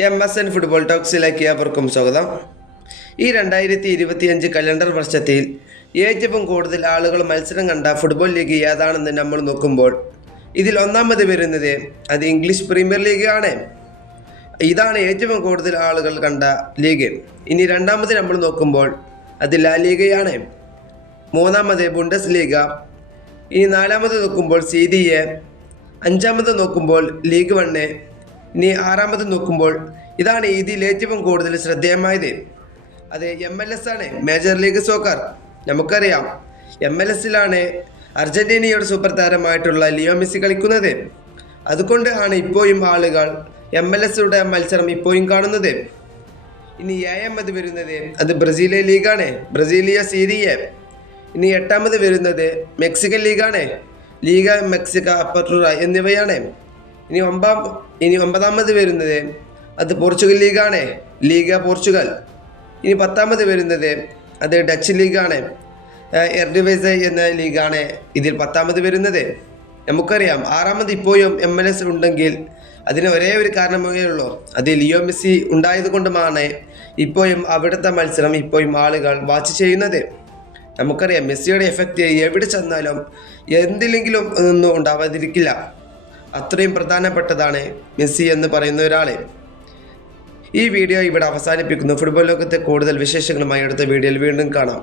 M S N football ടോക്സിലേക്ക് അവർക്കും സ്വാഗതം. ഈ രണ്ടായിരത്തി ഇരുപത്തിയഞ്ച് കലണ്ടർ വർഷത്തിൽ ഏറ്റവും കൂടുതൽ ആളുകൾ മത്സരം കണ്ട ഫുട്ബോൾ ലീഗ് ഏതാണെന്ന് നമ്മൾ നോക്കുമ്പോൾ ഇതിൽ ഒന്നാമത് വരുന്നത് അത് ഇംഗ്ലീഷ് പ്രീമിയർ ലീഗ് ആണ്. ഇതാണ് ഏറ്റവും കൂടുതൽ ആളുകൾ കണ്ട ലീഗ്. ഇനി രണ്ടാമത് നമ്മൾ നോക്കുമ്പോൾ അത് ലാ ലീഗയാണ്. മൂന്നാമത് ബുണ്ടസ് ലീഗ ഇനി നാലാമത് നോക്കുമ്പോൾ സി ഡി എ. അഞ്ചാമത് നോക്കുമ്പോൾ ലീഗ് വണ്ണ്. ഇനി ആറാമത് നോക്കുമ്പോൾ ഇതാണ് ഇതിൽ ഏറ്റവും കൂടുതൽ ശ്രദ്ധേയമായത്. അത് എം എൽ എസ് ആണ് മേജർ ലീഗ് സോക്കർ നമുക്കറിയാം എം എൽ എസിലാണ് അർജന്റീനയുടെ സൂപ്പർ താരമായിട്ടുള്ള ലിയോ മെസ്സി കളിക്കുന്നത്. അതുകൊണ്ട് ആണ് ഇപ്പോഴും ആളുകൾ എം എൽ എസിയുടെ മത്സരം ഇപ്പോഴും കാണുന്നത്. ഇനി ഏഴാമത് വരുന്നത് അത് ബ്രസീലിയ ലീഗാണ് ബ്രസീലിയ സീരിയ ഇനി എട്ടാമത് വരുന്നത് മെക്സിക്കൻ ലീഗാണ് ലീഗ മെക്സിക്ക അപ്പർട്ടുറ എന്നിവയാണ്. ഇനി ഒമ്പാം ഇനി ഒമ്പതാമത് വരുന്നത് അത് പോർച്ചുഗൽ ലീഗാണ്. ലീഗ പോർച്ചുഗൽ. ഇനി പത്താമത് വരുന്നത് അത് ഡച്ച് ലീഗാണ്. എർഡിവൈസ് എന്ന ലീഗാണ് ഇതിൽ പത്താമത് വരുന്നത്. നമുക്കറിയാം ആറാമത് ഇപ്പോഴും എം എൽ എസ് ഉണ്ടെങ്കിൽ അതിന് ഒരേ ഒരു കാരണമേ ഉള്ളൂ. അത് ലിയോ മെസ്സി ഉണ്ടായത് കൊണ്ടുമാണ് ഇപ്പോഴും അവിടുത്തെ മത്സരം ഇപ്പോഴും ആളുകൾ വാച്ച് ചെയ്യുന്നത്. നമുക്കറിയാം മെസ്സിയുടെ എഫക്റ്റ് എവിടെ ചെന്നാലും എന്തില്ലെങ്കിലും ഒന്നും ഉണ്ടാവാതിരിക്കില്ല. അത്രയും പ്രധാനപ്പെട്ടതാണ് മെസ്സി എന്ന് പറയുന്ന ഒരാൾ ഈ വീഡിയോ ഇവിടെ അവസാനിപ്പിക്കുന്നു. ഫുട്ബോൾ ലോകത്തെ കൂടുതൽ വിശേഷങ്ങളുമായി അടുത്ത വീഡിയോയിൽ വീണ്ടും കാണാം.